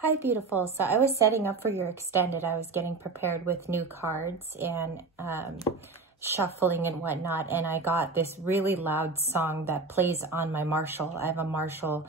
Hi, beautiful. So I was setting up for your extended. I was getting prepared with new cards and shuffling and whatnot. And I got this really loud song that plays on my Marshall. I have a Marshall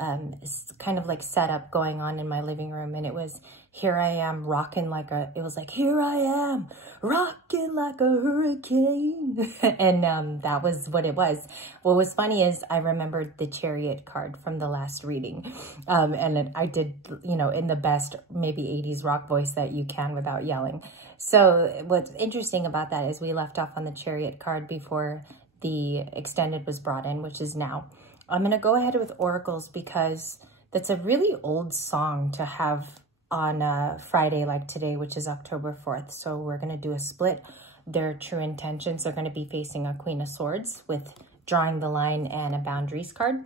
kind of like setup going on in my living room. And it was, here I am rocking like a, it was like, here I am rocking like a hurricane. And that was what it was. What was funny is I remembered the Chariot card from the last reading. And I did, you know, in the best maybe 80s rock voice that you can without yelling. So what's interesting about that is we left off on the Chariot card before the extended was brought in, which is now. I'm going to go ahead with oracles because that's a really old song to have on Friday like today, which is October 4th. So we're going to do a split. Their true intentions are going to be facing a Queen of Swords with drawing the line and a boundaries card,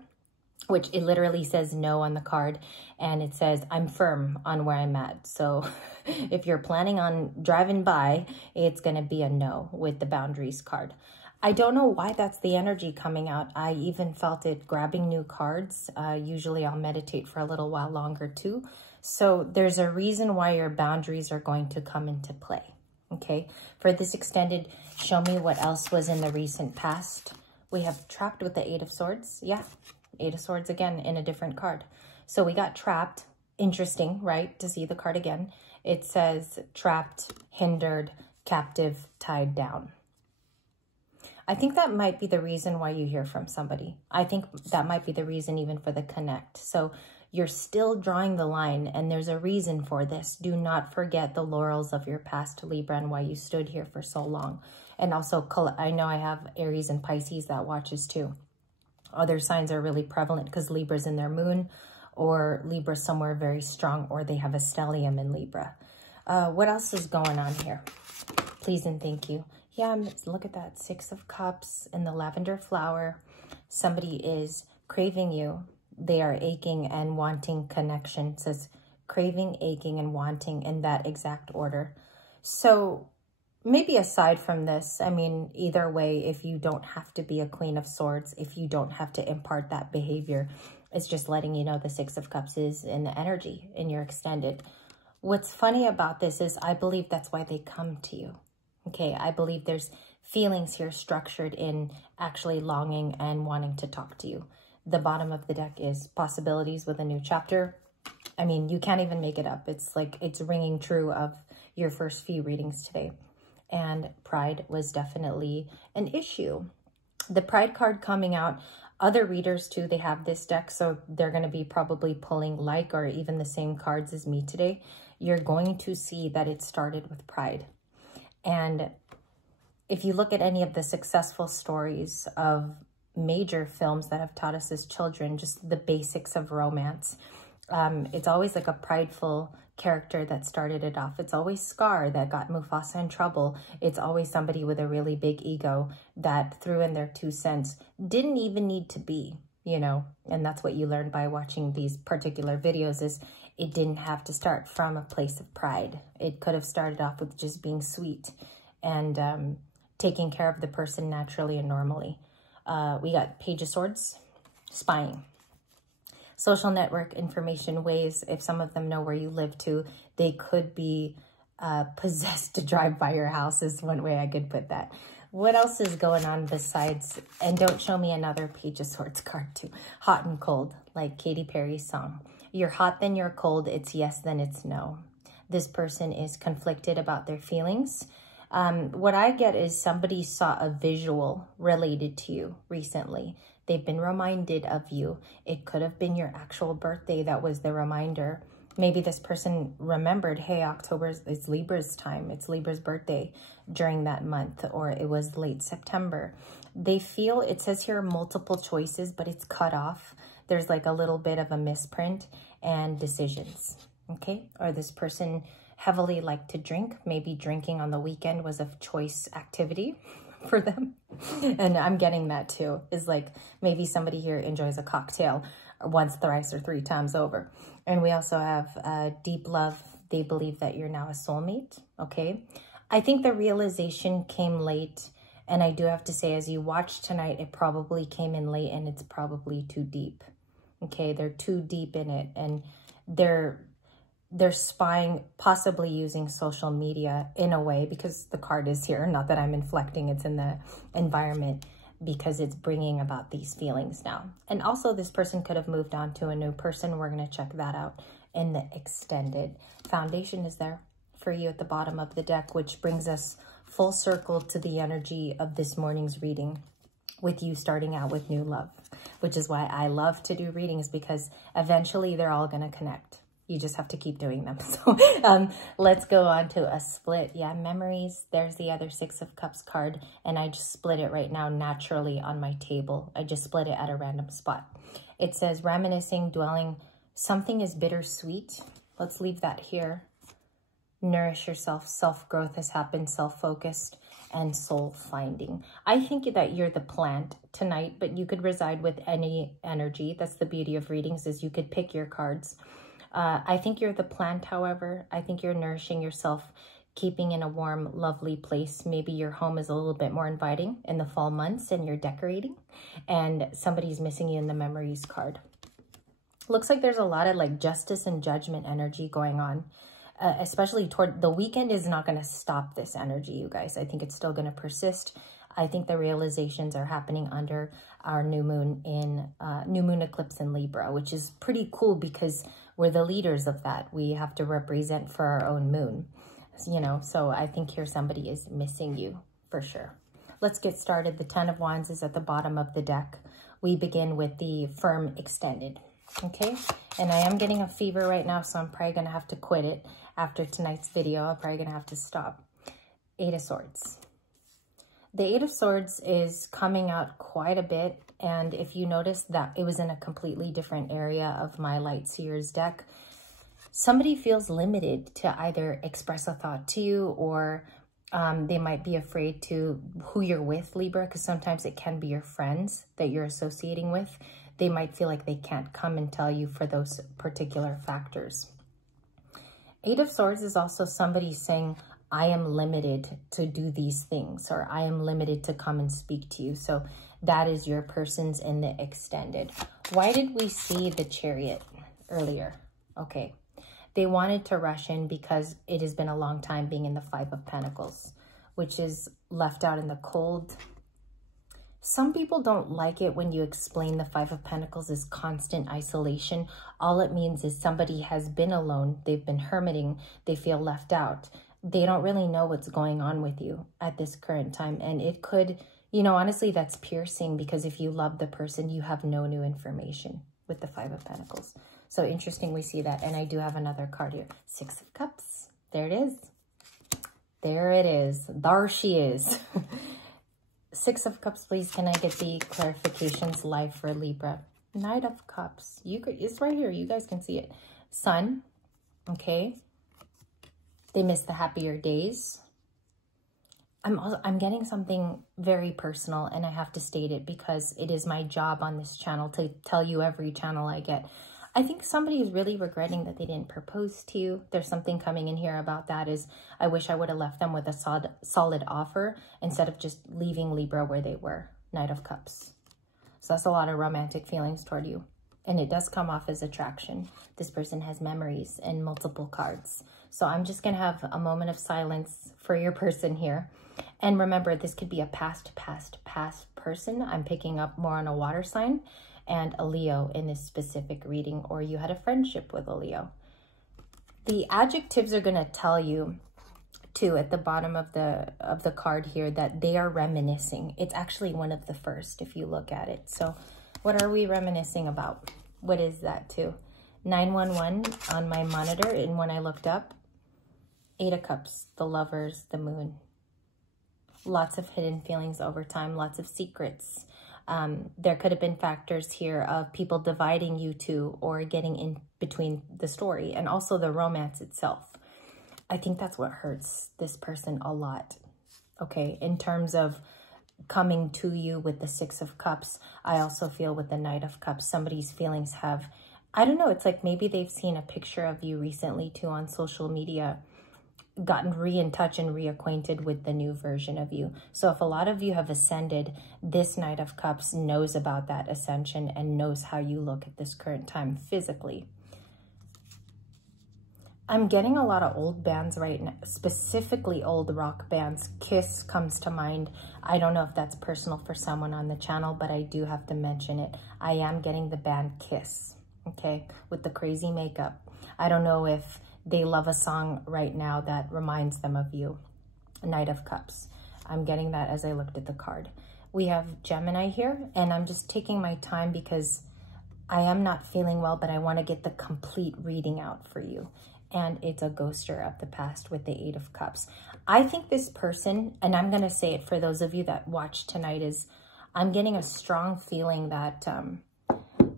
which it literally says no on the card. And it says, I'm firm on where I'm at. So if you're planning on driving by, it's going to be a no with the boundaries card. I don't know why that's the energy coming out. I even felt it grabbing new cards. Usually I'll meditate for a little while longer too. So there's a reason why your boundaries are going to come into play. Okay. For this extended, show me what else was in the recent past. We have trapped with the 8 of Swords. Yeah. 8 of Swords again in a different card. So we got trapped. Interesting, right? To see the card again. It says trapped, hindered, captive, tied down. I think that might be the reason why you hear from somebody. I think that might be the reason even for the connect. So you're still drawing the line and there's a reason for this. Do not forget the laurels of your past, Libra, and why you stood here for so long. And also, I know I have Aries and Pisces that watches too. Other signs are really prevalent because Libra's in their moon or Libra somewhere very strong, or they have a stellium in Libra. What else is going on here? Please and thank you. Yeah, look at that. 6 of Cups and the lavender flower. Somebody is craving you. They are aching and wanting connection. It says craving, aching, and wanting in that exact order. So maybe aside from this, I mean, either way, if you don't have to be a Queen of Swords, if you don't have to impart that behavior, it's just letting you know the 6 of Cups is in the energy in your extended. What's funny about this is I believe that's why they come to you. Okay, I believe there's feelings here structured in actually longing and wanting to talk to you. The bottom of the deck is possibilities with a new chapter. I mean, you can't even make it up. It's like it's ringing true of your first few readings today. And pride was definitely an issue. The pride card coming out, other readers too, they have this deck, so they're going to be probably pulling like or even the same cards as me today. You're going to see that it started with pride. And if you look at any of the successful stories of major films that have taught us as children, just the basics of romance, it's always like a prideful character that started it off. It's always Scar that got Mufasa in trouble. It's always somebody with a really big ego that threw in their 2 cents. Didn't even need to be, you know, and that's what you learn by watching these particular videos is it didn't have to start from a place of pride. It could have started off with just being sweet and taking care of the person naturally and normally. We got Page of Swords, spying. Social network information ways, if some of them know where you live too, they could be possessed to drive by your house is one way I could put that. What else is going on besides, and don't show me another Page of Swords card too, hot and cold, like Katy Perry's song. You're hot, then you're cold. It's yes, then it's no. This person is conflicted about their feelings. What I get is somebody saw a visual related to you recently. They've been reminded of you. It could have been your actual birthday that was the reminder. Maybe this person remembered, hey, October is Libra's time. It's Libra's birthday during that month, or it was late September. They feel, it says here multiple choices, but it's cut off. There's like a little bit of a misprint and decisions, okay? Or this person heavily liked to drink. Maybe drinking on the weekend was a choice activity for them. And I'm getting that too, is like maybe somebody here enjoys a cocktail once, thrice, or 3 times over. And we also have deep love. They believe that you're now a soulmate, okay? I think the realization came late. And I do have to say, as you watch tonight, it probably came in late and it's probably too deep. Okay, they're too deep in it. And they're they're spying, possibly using social media in a way, because the card is here. Not that I'm inflecting, it's in the environment, because it's bringing about these feelings now. And also this person could have moved on to a new person. We're going to check that out in the extended. Foundation is there for you at the bottom of the deck, which brings us full circle to the energy of this morning's reading, with you starting out with new love, which is why I love to do readings, because eventually they're all going to connect. You just have to keep doing them. So let's go on to a split. Yeah, memories. There's the other Six of Cups card, and I just split it right now naturally on my table. I just split it at a random spot. It says reminiscing, dwelling. Something is bittersweet. Let's leave that here. Nourish yourself. Self-growth has happened. Self-focused and soul finding. I think that you're the plant tonight, but you could reside with any energy. That's the beauty of readings, is you could pick your cards. I think you're the plant, however. I think you're nourishing yourself, keeping in a warm, lovely place. Maybe your home is a little bit more inviting in the fall months and you're decorating, and somebody's missing you in the memories card. Looks like there's a lot of like justice and judgment energy going on, especially toward the weekend is not going to stop this energy, you guys. I think it's still going to persist. I think the realizations are happening under our new moon eclipse in Libra, which is pretty cool because we're the leaders of that. We have to represent for our own moon, you know, so I think here somebody is missing you for sure. Let's get started. The 10 of Wands is at the bottom of the deck. We begin with the firm extended, okay? And I am getting a fever right now, so I'm probably going to have to quit it after tonight's video. I'm probably going to have to stop. 8 of Swords. The 8 of Swords is coming out quite a bit, and if you notice that it was in a completely different area of my Light Seers deck, somebody feels limited to either express a thought to you, or they might be afraid to who you're with, Libra, because sometimes it can be your friends that you're associating with. They might feel like they can't come and tell you for those particular factors. 8 of Swords is also somebody saying, I am limited to do these things, or I am limited to come and speak to you. So that is your person's in the extended. Why did we see the Chariot earlier? Okay. They wanted to rush in because it has been a long time being in the 5 of Pentacles, which is left out in the cold. Some people don't like it when you explain the 5 of Pentacles as constant isolation. All it means is somebody has been alone. They've been hermiting. They feel left out. They don't really know what's going on with you at this current time. And it could, you know, honestly, that's piercing, because if you love the person, you have no new information with the 5 of Pentacles. So interesting we see that. And I do have another card here. 6 of Cups. There it is. There it is. There she is. 6 of Cups, please. Can I get the clarifications live for Libra? Knight of Cups. It's right here. You guys can see it. Sun. Okay. They miss the happier days. I'm getting something very personal, and I have to state it because it is my job on this channel to tell you every channel I get. I think somebody is really regretting that they didn't propose to you. There's something coming in here about that. Is I wish I would have left them with a solid offer instead of just leaving Libra where they were. Knight of Cups. So that's a lot of romantic feelings toward you. And it does come off as attraction. This person has memories and multiple cards. So I'm just going to have a moment of silence for your person here. And remember, this could be a past person. I'm picking up more on a water sign and a Leo in this specific reading, or you had a friendship with a Leo. The adjectives are going to tell you too at the bottom of the card here that they are reminiscing. It's actually one of the first if you look at it. So what are we reminiscing about? What is that too? 911 on my monitor, and when I looked up, 8 of Cups, the Lovers, the Moon. Lots of hidden feelings over time, lots of secrets. There could have been factors here of people dividing you two or getting in between the story, and also the romance itself. I think that's what hurts this person a lot, okay? In terms of coming to you with the 6 of Cups, I also feel with the Knight of Cups, somebody's feelings have, I don't know, it's like maybe they've seen a picture of you recently too on social media, gotten in touch and reacquainted with the new version of you. So if a lot of you have ascended, this Knight of Cups knows about that ascension and knows how you look at this current time physically. I'm getting a lot of old bands right now, specifically old rock bands. Kiss comes to mind. I don't know if that's personal for someone on the channel, but I do have to mention it. I am getting the band Kiss, okay, with the crazy makeup. I don't know if they love a song right now that reminds them of you. Knight of Cups. I'm getting that as I looked at the card. We have Gemini here, and I'm just taking my time because I am not feeling well, but I want to get the complete reading out for you. And it's a ghoster of the past with the 8 of Cups. I think this person, and I'm going to say it for those of you that watch tonight, is I'm getting a strong feeling that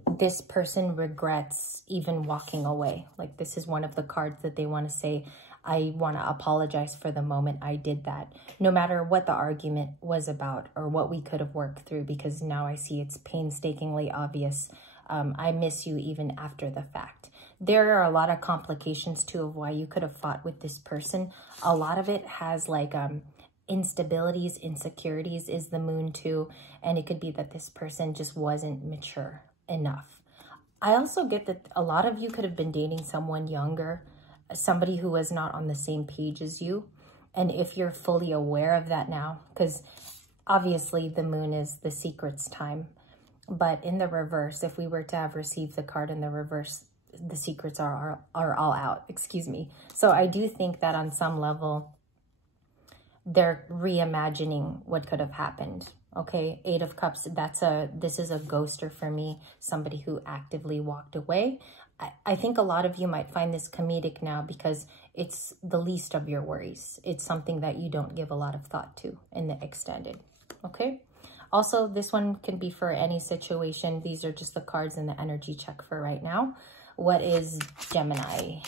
this person regrets even walking away. Like this is one of the cards that they want to say, I want to apologize for the moment I did that. No matter what the argument was about or what we could have worked through, because now I see it's painstakingly obvious. I miss you even after the fact. There are a lot of complications too of why you could have fought with this person. A lot of it has like instabilities, insecurities is the moon too. And it could be that this person just wasn't mature enough. I also get that a lot of you could have been dating someone younger, somebody who was not on the same page as you. And if you're fully aware of that now, because obviously the moon is the secrets time. But in the reverse, if we were to have received the card in the reverse, the secrets are all out, excuse me. So I do think that on some level, they're reimagining what could have happened. Okay, 8 of Cups, this is a ghoster for me, somebody who actively walked away. I think a lot of you might find this comedic now because it's the least of your worries. It's something that you don't give a lot of thought to in the extended, okay? Also, this one can be for any situation. These are just the cards in the energy check for right now. What is Gemini?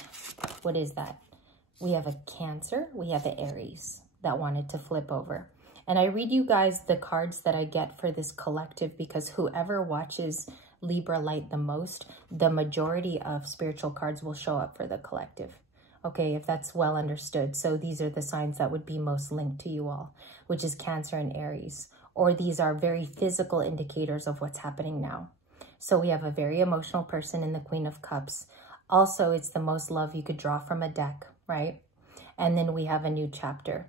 What is that? We have a Cancer. We have an Aries that wanted to flip over. And I read you guys the cards that I get for this collective because whoever watches Libra Light the most, the majority of spiritual cards will show up for the collective. Okay, if that's well understood. So these are the signs that would be most linked to you all, which is Cancer and Aries. Or these are very physical indicators of what's happening now. So we have a very emotional person in the Queen of Cups. Also, it's the most love you could draw from a deck, right? And then we have a new chapter.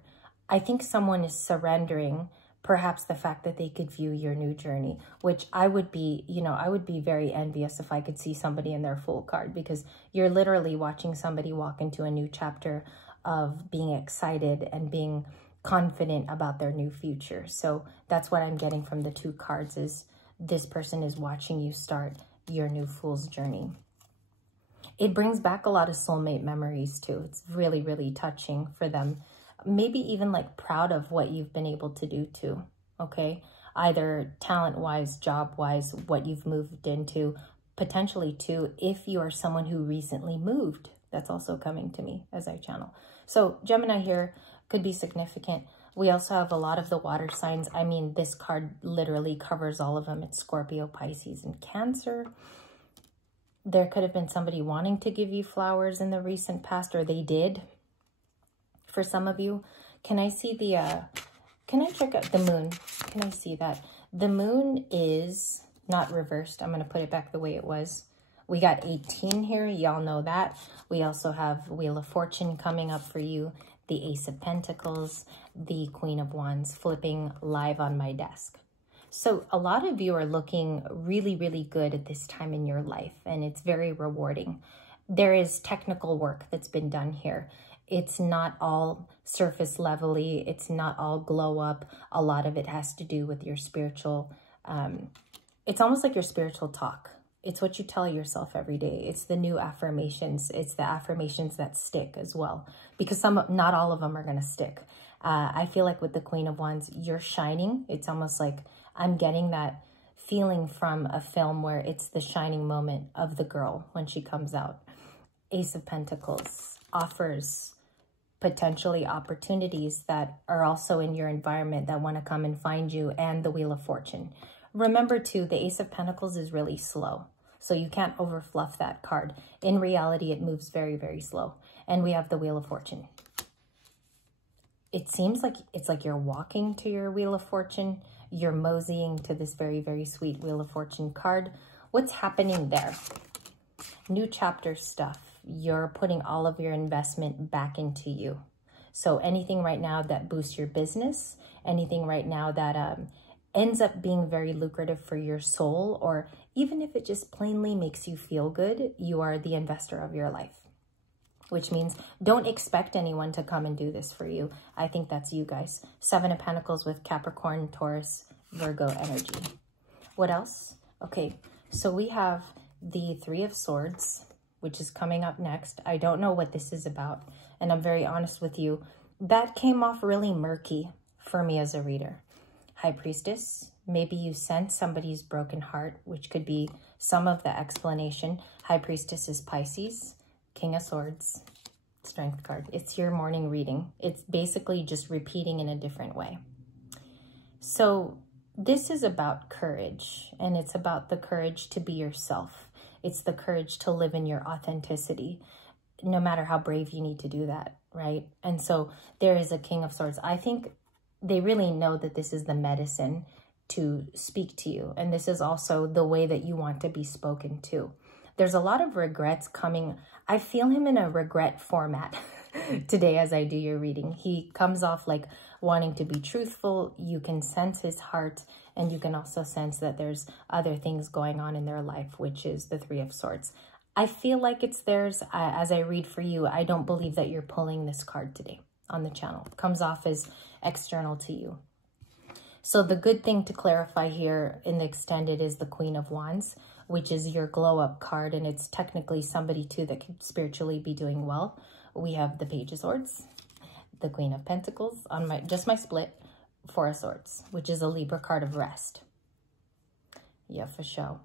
I think someone is surrendering perhaps the fact that they could view your new journey, which I would be, I would be very envious if I could see somebody in their full card, because you're literally watching somebody walk into a new chapter of being excited and being confident about their new future. So that's what I'm getting from the 2 cards is this person is watching you start your new fool's journey. It brings back a lot of soulmate memories too. It's really, really touching for them. Maybe even like proud of what you've been able to do too, okay? Either talent-wise, job-wise, what you've moved into, potentially too, if you are someone who recently moved. That's also coming to me as I channel. So Gemini here could be significant. We also have a lot of the water signs. I mean, this card literally covers all of them. It's Scorpio, Pisces, and Cancer. There could have been somebody wanting to give you flowers in the recent past, or they did. For some of you, can I see the, can I check out the moon? Can I see that? The moon is not reversed. I'm going to put it back the way it was. We got 18 here. Y'all know that. We also have Wheel of Fortune coming up for you. The Ace of Pentacles, the Queen of Wands flipping live on my desk. So a lot of you are looking really, really good at this time in your life, and it's very rewarding. There is technical work that's been done here. It's not all surface levelly. It's not all glow up. A lot of it has to do with your spiritual, it's almost like your spiritual talk. It's what you tell yourself every day. It's the new affirmations. It's the affirmations that stick as well, because not all of them are going to stick. I feel like with the Queen of Wands, you're shining. It's almost like I'm getting that feeling from a film where it's the shining moment of the girl when she comes out. Ace of Pentacles offers potentially opportunities that are also in your environment that want to come and find you, and the Wheel of Fortune. Remember too, the Ace of Pentacles is really slow, so you can't overfluff that card. In reality, it moves very, very slow. And we have the Wheel of Fortune. It seems like it's like you're walking to your Wheel of Fortune. You're moseying to this very, very sweet Wheel of Fortune card. What's happening there? New chapter stuff. you're putting all of your investment back into you. So anything right now that boosts your business, anything right now that ends up being very lucrative for your soul, or even if it just plainly makes you feel good, you are the investor of your life. Which means don't expect anyone to come and do this for you. I think that's you guys. 7 of Pentacles with Capricorn, Taurus, Virgo energy. What else? Okay, so we have the 3 of Swords, which is coming up next. I don't know what this is about, and I'm very honest with you. That came off really murky for me as a reader. High Priestess, maybe you sense somebody's broken heart, which could be some of the explanation. High Priestess is Pisces. King of Swords, Strength card. It's your morning reading. It's basically just repeating in a different way. So this is about courage, and it's about the courage to be yourself. It's the courage to live in your authenticity, no matter how brave you need to do that, right? And so there is a King of Swords. I think they really know that this is the medicine to speak to you, and this is also the way that you want to be spoken to. There's a lot of regrets coming. I feel him in a regret format today as I do your reading. He comes off like wanting to be truthful. You can sense his heart, and you can also sense that there's other things going on in their life, which is the 3 of Swords. I feel like it's theirs. As I read for you, I don't believe that you're pulling this card today on the channel. It comes off as external to you. So the good thing to clarify here in the extended is the Queen of Wands, which is your glow up card, and it's technically somebody too that could spiritually be doing well. We have the Page of Swords, the Queen of Pentacles on my split, 4 of Swords, which is a Libra card of rest. Yeah, for sure.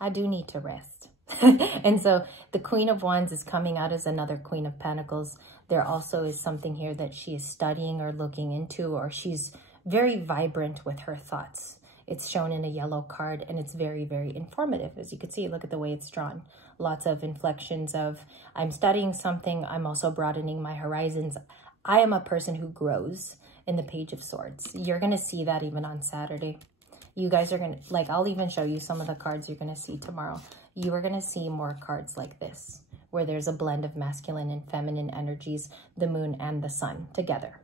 I do need to rest. And so the Queen of Wands is coming out as another Queen of Pentacles. There also is something here that she is studying or looking into, or she's very vibrant with her thoughts. It's shown in a yellow card, and it's very, very informative. As you can see, look at the way it's drawn. Lots of inflections of, I'm studying something, I'm also broadening my horizons. I am a person who grows in the Page of Swords. You're going to see that even on Saturday. You guys are going to, like, I'll even show you some of the cards you're going to see tomorrow. You are going to see more cards like this, where there's a blend of masculine and feminine energies, the moon and the sun together.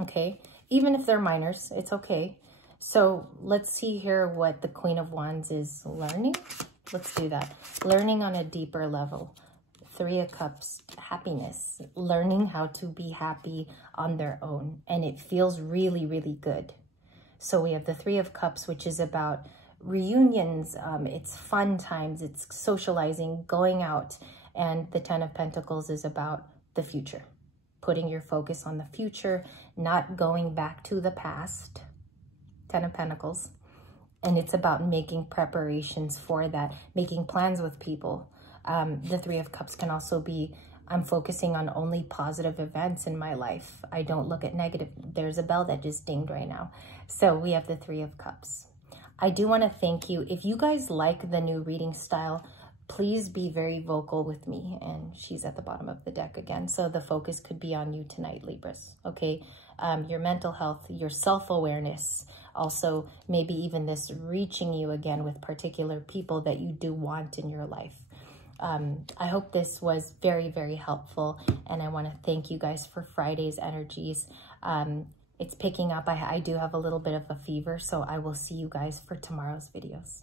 Okay? Even if they're minors, it's okay. So let's see here what the Queen of Wands is learning. Let's do that. Learning on a deeper level. 3 of Cups, happiness. Learning how to be happy on their own. And it feels really, really good. So we have the 3 of Cups, which is about reunions. It's fun times. It's socializing, going out. And the 10 of Pentacles is about the future. Putting your focus on the future, not going back to the past. 10 of Pentacles. And it's about making preparations for that, making plans with people. The 3 of Cups can also be, I'm focusing on only positive events in my life. I don't look at negative. There's a bell that just dinged right now. So we have the 3 of Cups. I do want to thank you. If you guys like the new reading style, please be very vocal with me. And she's at the bottom of the deck again. So the focus could be on you tonight, Libras. Okay. Your mental health, your self-awareness. Also, maybe even this reaching you again with particular people that you do want in your life. I hope this was very, very helpful. And I want to thank you guys for Friday's energies. It's picking up. I do have a little bit of a fever, so I will see you guys for tomorrow's videos.